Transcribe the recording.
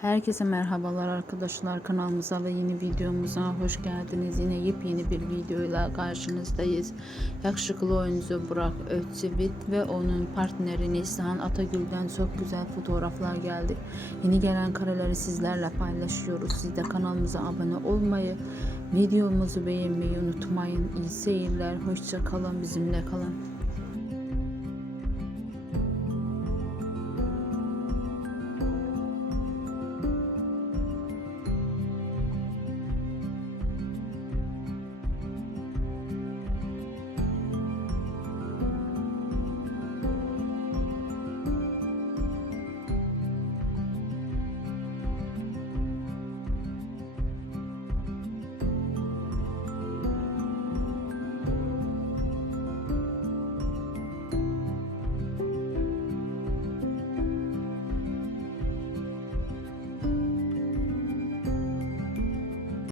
Herkese merhabalar arkadaşlar, kanalımıza ve yeni videomuza hoş geldiniz. Yine yepyeni bir videoyla karşınızdayız. Yakışıklı oyuncu Burak Özçivit ve onun partneri Neslihan Atagül'den çok güzel fotoğraflar geldi. Yeni gelen kareleri sizlerle paylaşıyoruz. Siz de kanalımıza abone olmayı, videomuzu beğenmeyi unutmayın. İyi seyirler, hoşça kalın, bizimle kalın.